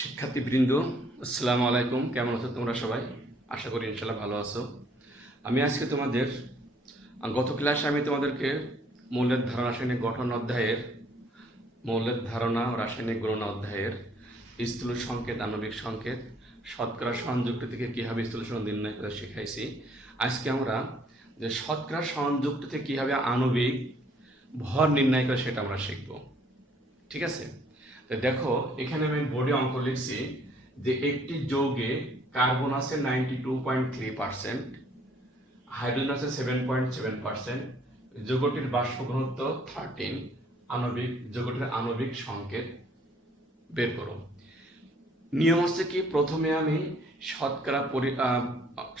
শিক্ষার্থীবৃন্দ, আসসালামু আলাইকুম। কেমন আছো তোমরা সবাই? আশা করি ইনশাল্লাহ ভালো আছো। আমি আজকে তোমাদের গত ক্লাসে আমি তোমাদেরকে মৌলের ধারণা রাসায়নিক গঠন অধ্যায়ের মৌলের ধারণা ও রাসায়নিক গণনা অধ্যায়ের স্থূল সংকেত, আণবিক সংকেত, শতকরা সহনযুক্তি থেকে কীভাবে স্থূল সংকেত নির্ণয় করে শিখাইছি। আজকে আমরা যে শতকরা সহনযুক্তি থেকে কীভাবে আণবিক ভর নির্ণয় করে সেটা আমরা শিখব। ঠিক আছে? তো দেখো, এখানে আমি বোর্ডে অঙ্ক লিখছি যে একটি যৌগে কার্বন আছে 92.3%, হাইড্রোজেন আছে 7.7%, যৌগটির বাষ্প ঘনত্ব 13, যৌগটির আণবিক সংকেত বের করো। নিয়ম হচ্ছে কি, প্রথমে আমি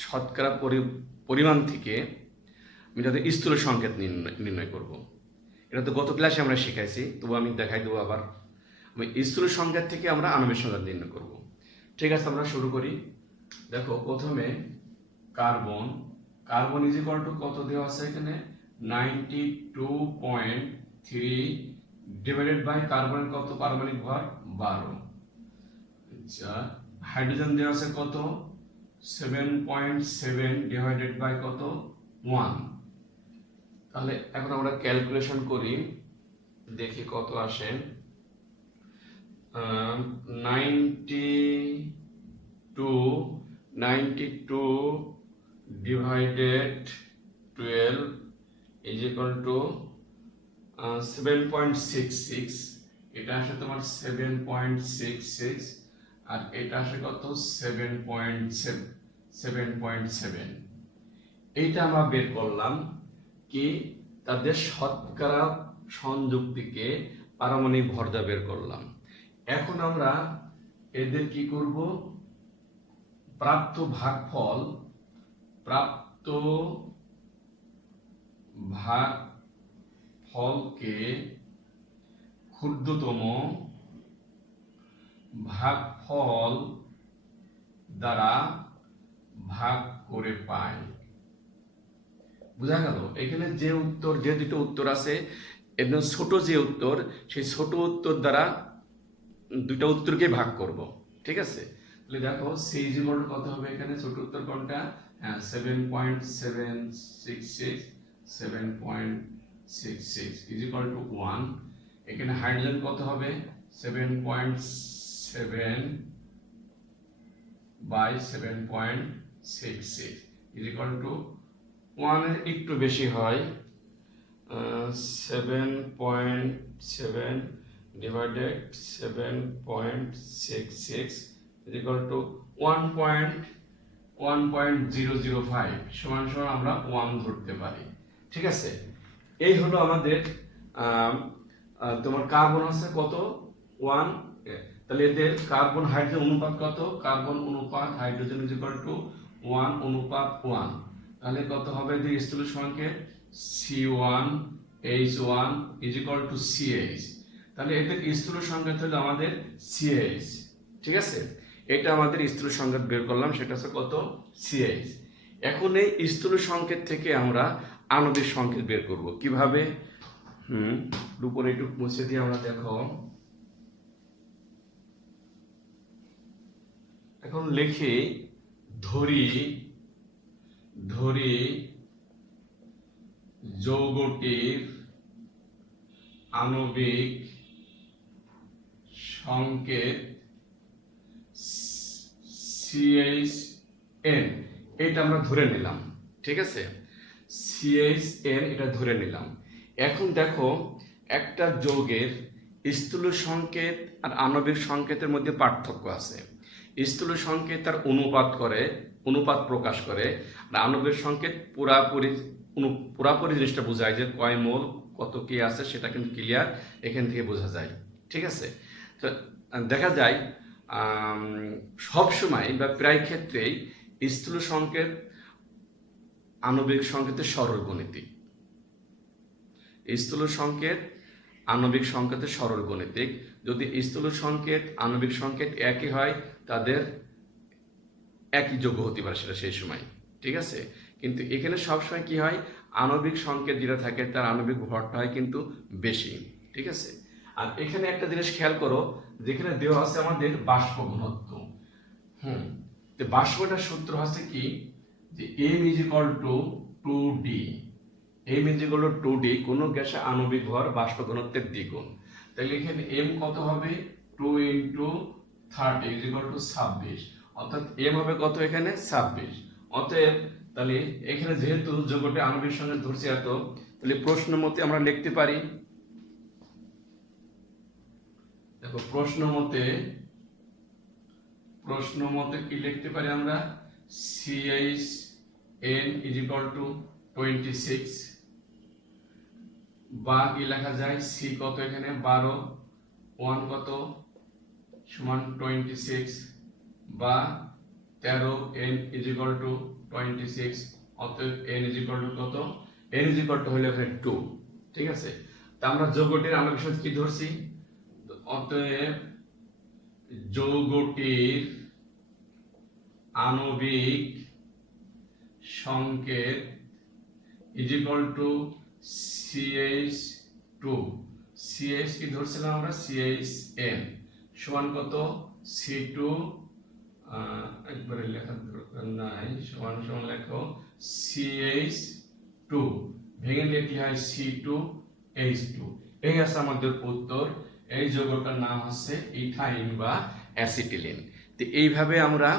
শতকরা পরিমাণ থেকে আমি যাতে স্থূল সংকেত নির্ণয় করব। এটা তো গত ক্লাসে আমরা শিখাইছি, তবু আমি দেখাই দেবো আবার। আমি স্থূল সংকেত থেকে আমরা আণবিক সংকেত নির্ণয় করব। ঠিক আছে, আমরা শুরু করি। দেখো, প্রথমে কার্বন ইজ ইকুয়াল টু কত দেওয়া আছে এখানে, 92.3 ডিভাইডেড বাই কার্বনের কত পারমাণবিক ভর 12। আচ্ছা, হাইড্রোজেন দেওয়া আছে কত, 7.7 ডিভাইডেড বাই কত, 1। তাহলে এখন আমরা ক্যালকুলেশন করি, দেখি কত আসে। 92 ডিভাইডেড 12 ইজ ইকুয়াল টু 7.66। এটা আসে তোমার 7.66, আর এটা আসে কত, 7.7। এইটা আমরা বের করলাম কি, তাদের শতকরা সংযুক্তিকে পারমাণবিক ভরটা বের করলাম। এখন আমরা এদের কি করব, প্রাপ্ত ভাগফলকে ক্ষুদ্রতম ভাগফল দ্বারা ভাগ করে পাই। বুঝা গেল? এখানে যে দুটো উত্তর আছে, একদম ছোট যে উত্তর, সেই ছোট উত্তর দ্বারা দুটো উত্তরকে ভাগ করব। ঠিক আছে? তাহলে দেখো, সি ইজ ইকুয়াল টু কত হবে এখানে, ছোট উত্তর কোনটা? হ্যাঁ, 7.66 ইজ ইকুয়াল টু 1। এখানে হাইড্রোজেন কত হবে, 7.7 বাই 7.66 ইজ ইকুয়াল টু 1 এর একটু বেশি হয়, 7.7 divided 7.66 is equal to 1.005 সমান সমান আমরা 1 ধরতে পারি। ঠিক আছে? এই হলো আমাদের তোমার কার্বন আছে কত, 1। তাহলে এদের কার্বন হাইড্রোজেন অনুপাত কত, কার্বন অনুপাত হাইড্রোজেন is equal to 1:1। তাহলে কত হবে এদের স্থূল সংকেত, C1H1 is equal to CH। তাহলে এদের স্থূল সংকেত হলো আমাদের CH। ঠিক আছে? এটা আমাদের স্থূল সংকেত বের করলাম, সেটা হচ্ছে কত, CH। এখন এই স্থূল সংকেত থেকে আমরা আণবিক সংকেত বের করব কিভাবে। উপরে একটু মুছে দিয়ে আমরা দেখো, এখন লিখি, ধরি যৌগটির আণবিক সংকেত CHN। এটা আমরা ধরে নিলাম। ঠিক আছে? CHN এটা ধরে নিলাম। এখন দেখো, একটা যৌগের স্থূল সংকেত আর আণবিক সংকেতের মধ্যে পার্থক্য আছে। স্থূল সংকেত তার অনুপাত প্রকাশ করে, আর আণবিক সংকেত পুরাপুরি জিনিসটা বোঝায়, যে কয় মোল কত কি আছে সেটা কিন্তু ক্লিয়ার এখান থেকে বোঝা যায়। ঠিক আছে? তো দেখা যায় সব সময় বা প্রায় ক্ষেত্রেই স্থূল সংকেত আণবিক সংকেতের সরলগাণিতিক, স্থূল সংকেত আণবিক সংকেতের সরলগাণিতিক। যদি স্থূল সংকেত আণবিক সংকেত একই হয়, তাদের একই যৌগ হতে পারে সেটা সেই সময়। ঠিক আছে? কিন্তু এখানে সবসময় কি হয়, আণবিক সংকেত যেটা থাকে তার আণবিক ভরটা হয় কিন্তু বেশি। ঠিক আছে? আর এখানে একটা জিনিস খেয়াল করো, যেখানে দেওয়া আছে আমাদের বাষ্প ঘনত্ব। তো বাষ্পটার সূত্র হচ্ছে কি, যে m is equal two 2d। m is equal two 2d, কোন গ্যাসে আণবিক ভর বাষ্প ঘনত্বের দ্বিগুণ। তাহলে এখানে m কত হবে, 2 ইন্টু 30 ইজ ইকুয়াল টু 26, অর্থাৎ m হবে কত এখানে 26। অতএব তাহলে এখানে যেহেতু যৌগটি আণবিক সংকেত ধরছি এত, তাহলে প্রশ্ন মতে আমরা লিখতে পারি, দেখো প্রশ্ন মতে কি লিখতে পারি আমরা, CHN ইজ ইকুয়াল টু 26, বা কি লেখা যায়, C কত এখানে 12, 1 কত সমান 26, বা 13 N ইজ ইকুয়াল টু 26, অতএব N ইজ ইকুয়াল টু কত, N ইজ ইকুয়াল টু হলো এখানে 2। ঠিক আছে, তা আমরা যৌগটির আণবিক সংকেত কি ধরছি, অতএব যৌগটির আণবিক সংকেত is equal two CH2, CH কি ধরছিলাম আমরা, CHN সমান কত, C2, একবারে লেখার দরকার নাই, সমান সমান লেখো CH2, ভেঙে লিখলে হয় C2H2। এই আছে আমাদের উত্তর। এই যৌগটার নাম হচ্ছে ইথাইন বা অ্যাসিটিলিন। তো এইভাবে আমরা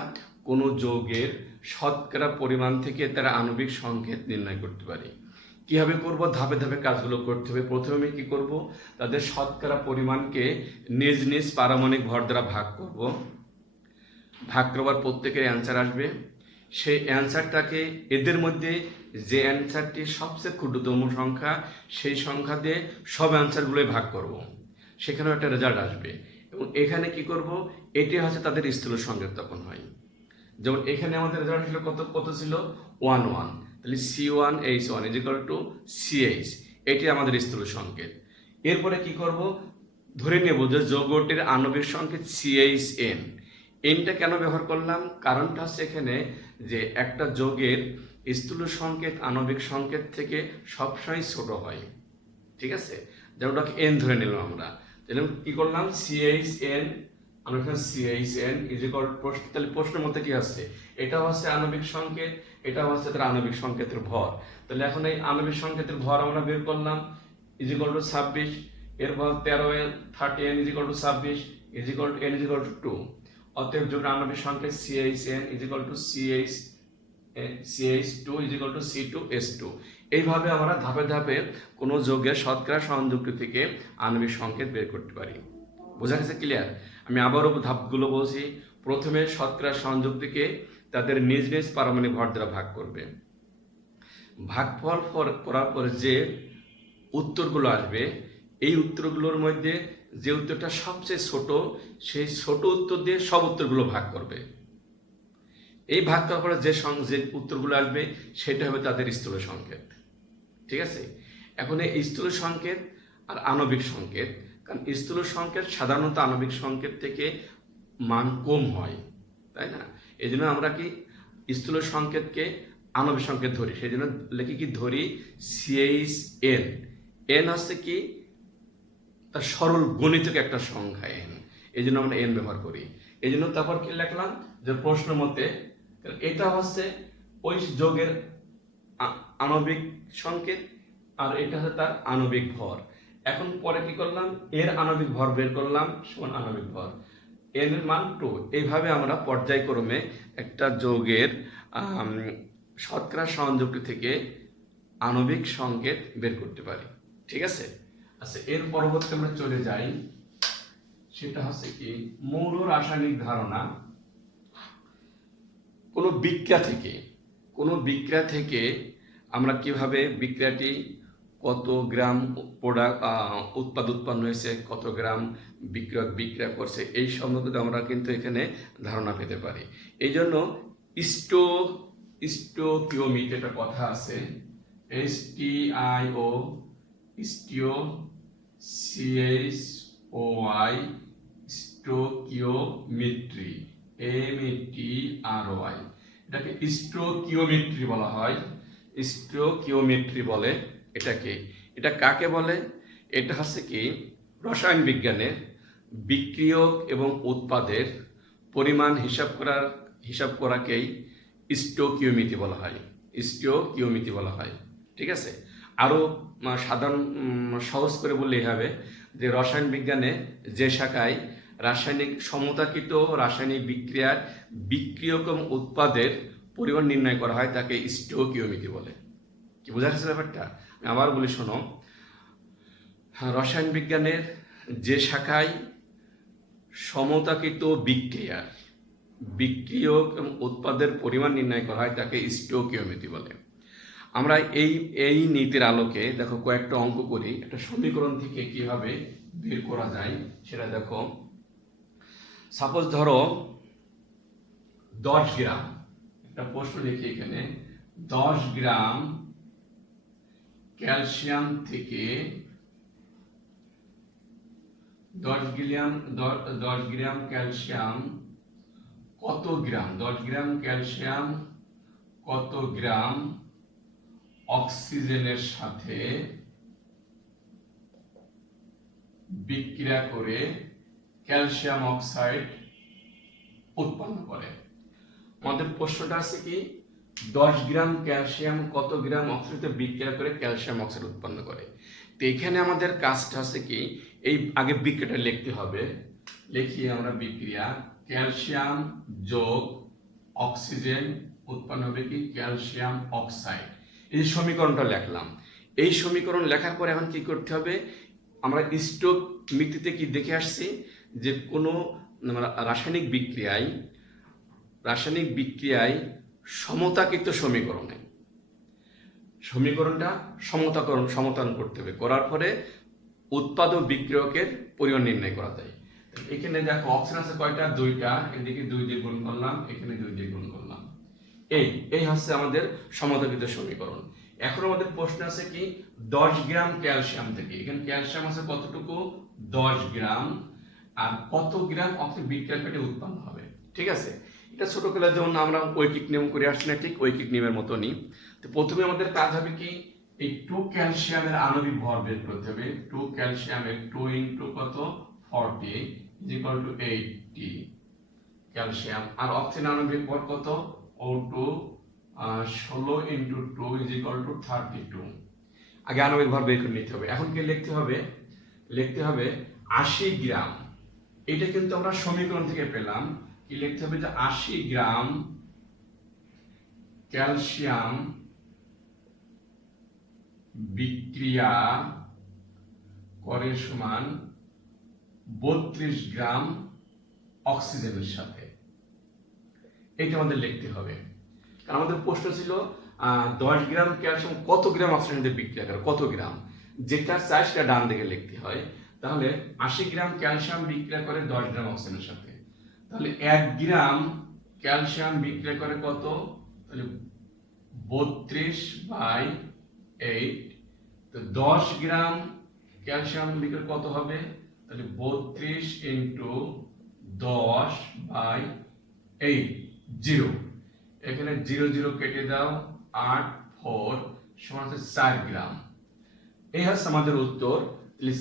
কোনো যৌগের শতকরা পরিমাণ থেকে তার আণবিক সংকেত নির্ণয় করতে পারি। কিভাবে করব, ধাপে ধাপে কাজগুলো করতে হবে। প্রথমে কি করব, তাদের শতকরা পরিমাণকে নিজ নিজ পারমাণবিক ভর দ্বারা ভাগ করব। ভাগ করবার প্রত্যেকের অ্যান্সার আসবে। সেই অ্যান্সারটাকে এদের মধ্যে যে অ্যান্সারটি সবচেয়ে ক্ষুদ্রতম সংখ্যা, সেই সংখ্যা দিয়ে সব অ্যান্সারগুলোই ভাগ করব, সেখানেও একটা রেজাল্ট আসবে। এবং এখানে কি করব, এটি হচ্ছে তাদের স্থূল সংকেত তখন হয়। যেমন এখানে আমাদের রেজাল্ট ছিল কত ছিল, 1 1, তাহলে C1H1 is equal two CH, এটি আমাদের স্থূল সংকেত। এরপরে কি করব, ধরে নেব যে যৌগটির আণবিক সংকেত CHN। এনটা কেন ব্যবহার করলাম, কারণটা হচ্ছে এখানে যে একটা যৌগের স্থূল সংকেত আণবিক সংকেত থেকে সবসময় ছোট হয়। ঠিক আছে, যেমন ওটাকে N ধরে নিলাম আমরা, তাহলে কি করলাম, CHN, আমরা এখানে CHN ইজ ইকুয়াল, তাহলে প্রশ্নের মধ্যে কি আছে, এটা হচ্ছে আণবিক সংকেত, এটা হচ্ছে তার আণবিক সংকেতের ভর। তাহলে এখন এই আণবিক সংকেতের ভর আমরা বের করলাম, ইজ ইকুয়াল টু 26, এর ভর 13, 30 is equal two 26 is equal two N is equal two 2। অতএব যৌগের আণবিক সংকেত CHN is equal two CH2 is equal two C2H2। এইভাবে আমরা ধাপে ধাপে কোনো যৌগের শতকরা সহনযুক্তি থেকে আণবিক সংকেত বের করতে পারি। বোঝা গেছে, ক্লিয়ার? আমি আবারও ধাপগুলো বলছি। প্রথমে শতকরা সহনযুক্তিকে তাদের নিজ নিজ পারমাণবিক ভর দ্বারা ভাগ করবে। ভাগফল করার পরে যে উত্তরগুলো আসবে, এই উত্তরগুলোর মধ্যে যে উত্তরটা সবচেয়ে ছোট, সেই ছোট উত্তর দিয়ে সব উত্তরগুলো ভাগ করবে। এই ভাগ করার পরে যে উত্তরগুলো আসবে, সেটা হবে তাদের স্থূল সংকেত। ঠিক আছে, এখন এই স্থূল সংকেত আর আণবিক সংকেত, কারণ স্থূল সংকেত সাধারণত আণবিক সংকেত থেকে মান কম হয়, তাই না? এই জন্য আমরা কি স্থূল সংকেতকে আণবিক সংকেত ধরি, সেই জন্য লিখি কি, ধরি CHN। N হচ্ছে কি, তার সরল গণিতিক একটা সংখ্যা N, এই জন্য আমরা N ব্যবহার করি। এই জন্য তারপর কি লিখলাম, যে প্রশ্ন মতে এটা হচ্ছে ওই যৌগের আণবিক সংকেত, আর এটা হচ্ছে তার আণবিক ভর। এখন পরে কি করলাম, এর আণবিক ভর বের করলাম, সমান আণবিক ভর, N এর মান 2। এইভাবে আমরা পর্যায়ক্রমে একটা যৌগের শতকরা সহনযুক্তি থেকে আণবিক সংকেত বের করতে পারি। ঠিক আছে, আচ্ছা, এর পরবর্তী আমরা চলে যাই, সেটা হচ্ছে কি মৌল রাসায়নিক ধারণা। কোনো বিক্রিয়া থেকে আমরা কিভাবে বিক্রিয়াটি কত গ্রাম উৎপন্ন হয়েছে, কত গ্রাম বিক্রিয়া করছে, এই সম্বন্ধে আমরা কিন্তু এখানে ধারণা পেতে পারি। এই জন্য স্টোকিওমিট একটা কথা আছে, STIO, STOCHOI, স্টোকিওমেট্রি, METRY, এটাকে স্টোকিওমেট্রি বলা হয়। স্টোকিওমেট্রি বলে এটাকে। এটা কাকে বলে? এটা হচ্ছে কি রসায়ন বিজ্ঞানের বিক্রিয়ক এবং উৎপাদের পরিমাণ হিসাব করাকেই স্টোকিওমিতি বলা হয়। স্টোকিওমিতি বলা হয়, ঠিক আছে। আরও সাধারণ সহজ করে বললেই হবে যে রসায়ন বিজ্ঞানে যে শাখায় রাসায়নিক সমতাকৃত রাসায়নিক বিক্রিয়ার বিক্রিয়ক এবং উৎপাদের পরিমাণ নির্ণয় করা হয় তাকে স্টোকিওমিতি বলে। কি বোঝা গেছে ব্যাপারটা? আমি আবার বলি শোনো, রসায়ন বিজ্ঞানের যে শাখায় সমতাকৃত বিক্রিয়ার বিক্রিয়ক এবং উৎপাদের পরিমাণ নির্ণয় করা হয় তাকে স্টোকিওমিতি বলে। আমরা এই নীতির আলোকে দেখো কয়েকটা অঙ্ক করি, একটা সমীকরণ থেকে কিভাবে বের করা যায় সেটা দেখো। সাপোজ ধরো 10 গ্রাম, একটা প্রশ্ন লিখি এখানে, 10 গ্রাম ক্যালসিয়াম থেকে 10 গ্রাম ক্যালসিয়াম কত গ্রাম, 10 গ্রাম ক্যালসিয়াম কত গ্রাম অক্সিজেনের সাথে বিক্রিয়া করে ক্যালসিয়াম অক্সাইড উৎপন্ন করে। আমাদের প্রশ্নটা আছে কি, 10 গ্রাম ক্যালসিয়াম কত গ্রাম অক্সিজেন বিক্রিয়া করে ক্যালসিয়াম অক্সাইড উৎপন্ন করে। তো এখানে আমাদের কাজটা আছে কি, এই আগে বিক্রিয়াটা লিখতে হবে। লিখি আমরা বিক্রিয়া, ক্যালসিয়াম যোগ অক্সিজেন উৎপন্ন হবে কি ক্যালসিয়াম অক্সাইড। এই সমীকরণটা লিখলাম। এই সমীকরণ লেখার পরে এখন কি করতে হবে, আমরা স্টোকিওমিতিতে কি দেখে আসছি যে কোনো রাসায়নিক বিক্রিয়ায় সমতাকৃত সমীকরণটা সমতায়ন করতে হবে। করার পরে উৎপাদ ও বিক্রিয়কের পরিমাণ নির্ণয় করা যায়। এখানে দেখো অক্সিজেন আছে কয়টা, 2টা, এদিকে 2 দিয়ে গুণ করলাম, এখানে 2 দিয়ে গুণ করলাম। এই হচ্ছে আমাদের সমতাকৃত সমীকরণ। এখন আমাদের প্রশ্ন আছে কি, 10 গ্রাম ক্যালসিয়াম থেকে, এখানে ক্যালসিয়াম আছে কতটুকু, 10 গ্রাম, আর কত গ্রাম অক্সিজেন বিক্রিয়া করে উৎপন্ন হবে। ঠিক আছে, এটা ছোটবেলায় যেমন আমরা ঐকিক নিয়ম করে আসছি না, ঠিক ঐকিক নিয়মের মতনই। তো প্রথমে আমাদের কাজ হবে কি, এই 2 ক্যালসিয়ামের আণবিক ভর বের করতে হবে। 2 ক্যালসিয়ামের 2 ইনটু কত 40 ইজ ইকুয়াল টু 80 ক্যালসিয়াম, আর অক্সিজেন আণবিক ভর কত O2 16 into 2 is equal two 32। আগে আণবিক ভর বের করে নিতে হবে। এখন কি লিখতে হবে 80 গ্রাম। এটা কিন্তু আমরা সমীকরণ থেকে পেলাম। কি লিখতে হবে, যে 80 গ্রাম ক্যালসিয়াম বিক্রিয়া করে সমান 32 গ্রাম অক্সিজেনের সাথে। এটা আমাদের লিখতে হবে, কারণ আমাদের প্রশ্ন ছিল 10 গ্রাম ক্যালসিয়াম কত গ্রাম অক্সিজেন সাথে বিক্রিয়া করে, কত গ্রাম, যেটা চাই সেটা ডান দিকে লিখতে হয়। তাহলে 80 গ্রাম ক্যালসিয়াম বিক্রিয়া করে 10 গ্রাম অক্সিজেনের সাথে, তাহলে 1 গ্রাম ক্যালসিয়াম বিক্রিয়া করে কত, তাহলে 32/8। তো 10 গ্রাম ক্যালসিয়াম বিক্রিয়া কত হবে, তাহলে 32 ইন্টু 10/8 0। এখানে 0 0 কেটে দাও, 8 4 সমান 4 গ্রাম। এই হচ্ছে আমাদের উত্তর।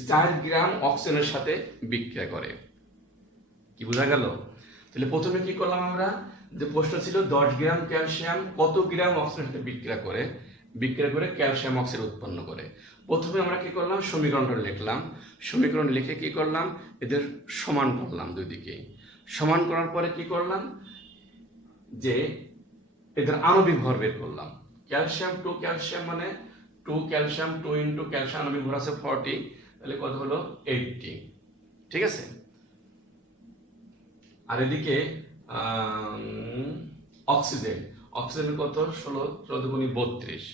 4 গ্রাম অক্সিজেনের সাথে বিক্রিয়া করে। কি বোঝা গেল? তাহলে প্রথমে কি করলাম আমরা, যে প্রশ্ন ছিল 10 গ্রাম ক্যালসিয়াম কত গ্রাম অক্সিজেনের সাথে বিক্রিয়া করে ক্যালসিয়াম অক্সাইড উৎপন্ন করে। প্রথমে আমরা কি করলাম, সমীকরণটা লিখলাম। সমীকরণ লিখে কি করলাম, এদের সমান করলাম, দুই দিকে সমান করার পরে কি করলাম, যে এদের আণবিক ভর বের করলাম। ক্যালসিয়াম 2 ক্যালসিয়াম মানে 2 ক্যালসিয়াম 2 ইন্টু ক্যালসিয়াম আণবিক ভর আছে 40, তাহলে কত হলো 80। ঠিক আছে, আর এদিকে অক্সিজেন কত 16 14 গুণি 32,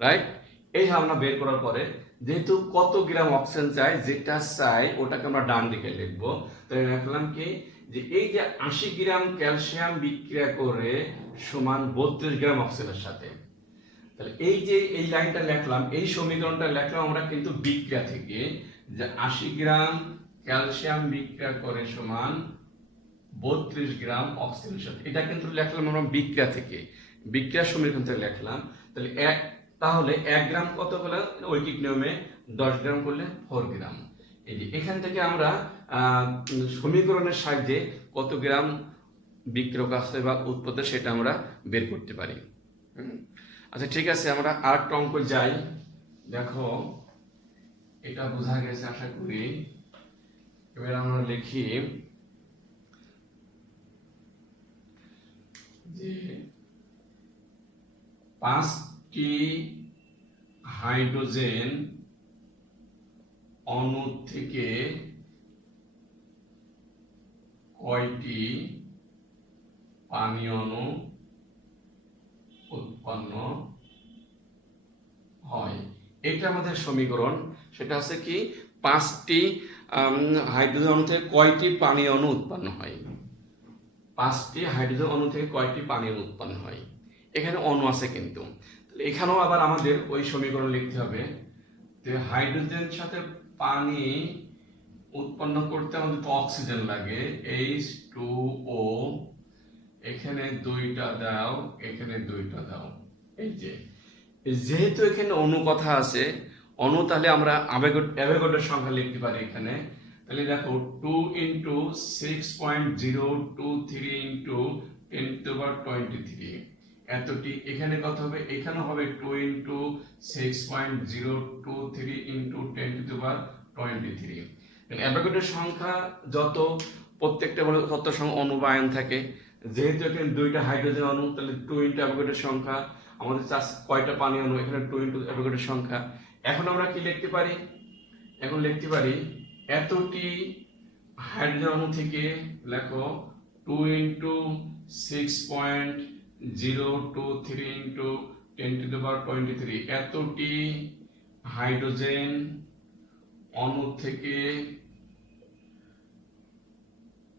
রাইট। এই আমরা বের করার পরে যেহেতু কত গ্রাম অক্সিজেন চাই, যেটা চাই ওটাকে আমরা ডান দিকে লিখবো। তাই লিখলাম কি, যে এই যে 80 গ্রাম ক্যালসিয়াম বিক্রিয়া করে সমান 32 গ্রাম অক্সিজেনের সাথে, তাহলে এই যে এই লাইনটা লিখলাম, এই সমীকরণটা লিখলাম আমরা কিন্তু বিক্রিয়া থেকে, যে 80 গ্রাম ক্যালসিয়াম বিক্রিয়া করে সমান 32 গ্রাম অক্সিজেনের সাথে। এটা কিন্তু লিখলাম আমরা বিক্রিয়া থেকে, বিক্রিয়া সমীকরণ থেকে লিখলাম। তাহলে 1 গ্রাম কত হলো, ঐকিক নিয়মে 10 গ্রাম করলে 4 গ্রাম। এই যে এখান থেকে আমরা সমীকরণের সাহায্যে কত গ্রাম বিক্রিয়ক আছে বা উৎপাদক সেটা আমরা বের করতে পারি। আচ্ছা ঠিক আছে, আমরা আরেকটা অঙ্ক যাই। দেখো এটা বোঝা গেছে আশা করি। এবার আমরা লিখি যে 5টি হাইড্রোজেন অণু থেকে কয়টি পানি অণু উৎপন্ন হয়। এটা আমাদের সমীকরণ। সেটা হচ্ছে কি 5টি হাইড্রোজেন অণু থেকে কয়টি পানি অণু উৎপন্ন হয়। 5টি হাইড্রোজেন অণু থেকে কয়টি পানি অণু উৎপন্ন হয়। এখানে অণু আছে কিন্তু, এখানেও আবার আমাদের ওই সমীকরণ লিখতে হবে। হাইড্রোজেন সাথে পানি উৎপন্ন করতে আমাদের তো অক্সিজেন লাগে, H2O। এখানে 2টা দাও, এখানে 2টা দাও। এই যে যেহেতু এখানে অণু কথা আছে, অণু তাহলে আমরা অ্যাভোগাড্রোর সংখ্যা লিখতে পারি এখানে। তাহলে দেখো 2 × 6.023 × 10⁻23 এতটি। এখানে কত হবে? এখানে হবে 2 × 6.023 × 10⁻23। অ্যাভোগাড্রোর সংখ্যা যত, প্রত্যেকটা বলে তত সংখ্যা অণু বা আয়ন থাকে। যেহেতু এখানে 2টা হাইড্রোজেন অণু, তাহলে 2 × অ্যাভোগাড্রোর সংখ্যা। আমাদের কয়টা পানি অণু, এখানে 2 × অ্যাভোগাড্রোর সংখ্যা। এখন আমরা কি লিখতে পারি? এখন লিখতে পারি এতটি হাইড্রোজেন অণু থেকে, লেখো 2 × 6.023 × 10⁻23 এতটি হাইড্রোজেন অণু থেকে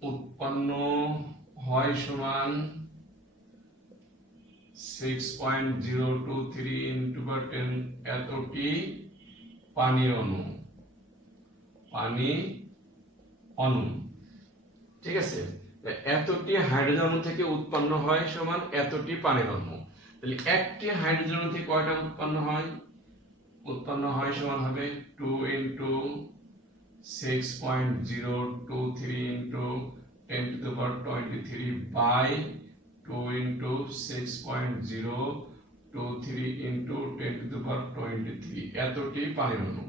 উৎপন্ন হয় সমান 6.023 × 10 এতটি পানি অণু। ঠিক আছে, এতটি হাইড্রোজেন অণু থেকে উৎপন্ন হয় সমান এতটি পানির অণু। তাহলে একটি হাইড্রোজেন অণু থেকে কয়টা উৎপন্ন হয়? উৎপন্ন হয় সমান হবে 2 × 6.023 × 10⁻23 বাই 2 × 6.023 × 10⁻23 এতটি পানির অণু।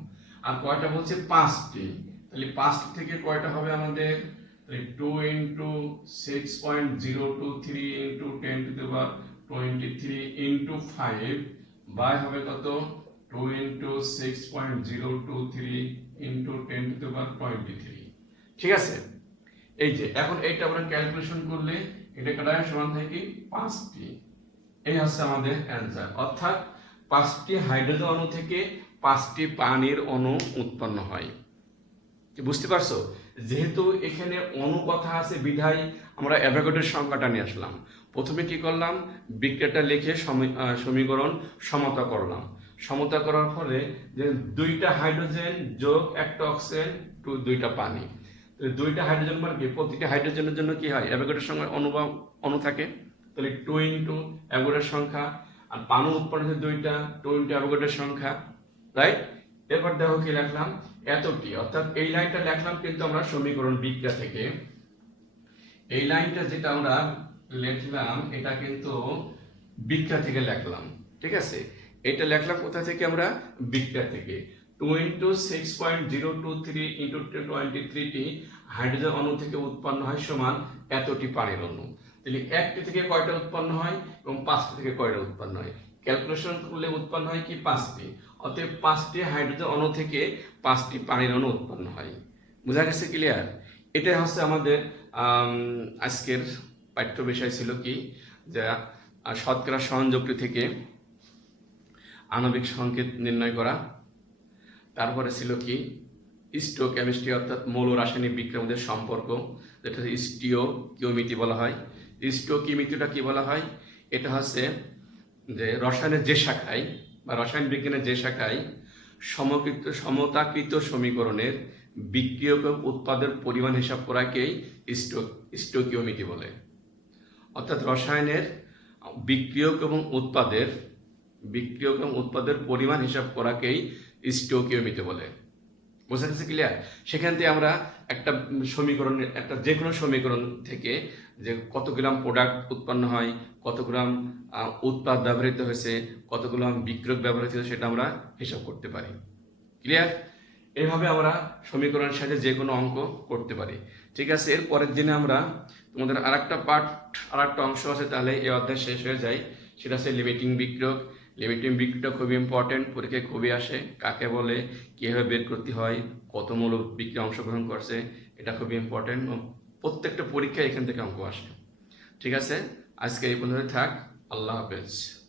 আর কয়টা বলছে? 5টি। তাহলে 5টি থেকে কয়টা হবে আমাদের? 2 × 6.023 × 10⁻23 × 5 বাই হবে কত? 2 × 6.023 × 10⁻23। ঠিক আছে, এই যে এখন এইটা আমরা ক্যালকুলেশন করলে এটা কাটায় সমান থাকে 5টি। এই হচ্ছে আমাদের অ্যান্সার। অর্থাৎ 5টি হাইড্রোজেন অণু থেকে 5টি পানির অণু উৎপন্ন হয়। বুঝতে পারছো? যেহেতু এখানে অণু কথা আছে বিধায় আমরা অ্যাভোগাড্রোর সংখ্যাটা নিয়ে আসলাম। প্রথমে কি করলাম? বিক্রিয়াটা লিখে সমীকরণ সমতা করলাম। সমতা করার ফলে যে 2টা হাইড্রোজেন যোগ 1টা অক্সিজেন 2টা পানি। 2টা হাইড্রোজেন মানে কি? প্রতিটা হাইড্রোজেনের জন্য কি হয়? অ্যাভোগাড্রোর সংখ্যা অণু থাকে। তাহলে 2 × অ্যাভোগাড্রোর সংখ্যা। আর পানি উৎপন্ন হচ্ছে 2টা, 2 × অ্যাভোগাড্রোর সংখ্যা, রাইট? এরপর দেখো কি লিখলাম? এতটি। অর্থাৎ এই লাইনটা লিখলাম কিন্তু আমরা সমীকরণ বিক্রিয়া থেকে। এই লাইনটা যেটা আমরা লিখলাম এটা কিন্তু বিক্রিয়া থেকে লিখলাম। ঠিক আছে, এটা লিখলাম কোথা থেকে? আমরা বিক্রিয়া থেকে। 2 × 6.023 × 10⁻23টি হাইড্রোজেন অণু থেকে উৎপন্ন হয় সমান এতটি পানির অণু। তাহলে একটি থেকে কয়টা উৎপন্ন হয় এবং 5টি থেকে কয়টা উৎপন্ন হয়? ক্যালকুলেশন করলে উৎপন্ন হয় কি? 5টি। অতএব 5টি হাইড্রোজেন অণু থেকে 5টি পানির অণু উৎপন্ন হয়। বোঝা গেছে? ক্লিয়ার? এটাই হচ্ছে আমাদের আজকের পাঠ্য বিষয় ছিল কি, যে শতকরা সহনযোগটি থেকে আণবিক সংকেত নির্ণয় করা। তারপরে ছিল কি স্টিওকেমিস্ট্রি, অর্থাৎ মৌল রাসায়নিক বিক্রিয়ার মধ্যে সম্পর্ক, যেটা স্টিওকিওমিতি বলা হয়। স্টিওকিওমিতিটা কি বলা হয়? এটা হচ্ছে যে রসায়নের যে শাখায় বা রসায়ন বিজ্ঞানের যে শাখায় সমতাকৃত সমীকরণের বিক্রিয়ক এবং উৎপাদের পরিমাণ হিসাব করাকেই স্টিওকিওমিতি বলে। অর্থাৎ রসায়নের বিক্রিয়ক এবং উৎপাদের পরিমাণ হিসাব করাকেই স্টিওকিওমিতি বলে। বোঝা গেছে ক্লিয়ার? সেখান থেকে আমরা একটা সমীকরণের একটা যে কোনো সমীকরণ থেকে যে কত গ্রাম প্রোডাক্ট উৎপন্ন হয়, কত গ্রাম উৎপাদ ব্যবহৃত হয়েছে, কত গ্রাম বিক্রয় ব্যবহৃত হয়েছে, সেটা আমরা হিসাব করতে পারি। ক্লিয়ার? এইভাবে আমরা সমীকরণের সাথে যে কোনো অঙ্ক করতে পারি। ঠিক আছে, এর পরের দিনে আমরা তোমাদের আরেকটা অংশ আছে, তাহলে এই অধ্যায় শেষ হয়ে যায়। সেটা হচ্ছে লিমিটিং বিক্রয়। লিমিটিং বিক্রয় খুবই ইম্পর্টেন্ট, পরীক্ষায় খুবই আসে। কাকে বলে, কীভাবে বের করতে হয়, কত মূলক বিক্রয় অংশগ্রহণ করছে, এটা খুবই ইম্পর্টেন্ট। প্রত্যেকটা পরীক্ষায় এখান থেকে অঙ্ক আসে। ঠিক আছে, আজকে এই পর্যন্ত থাক। আল্লাহ হাফেজ।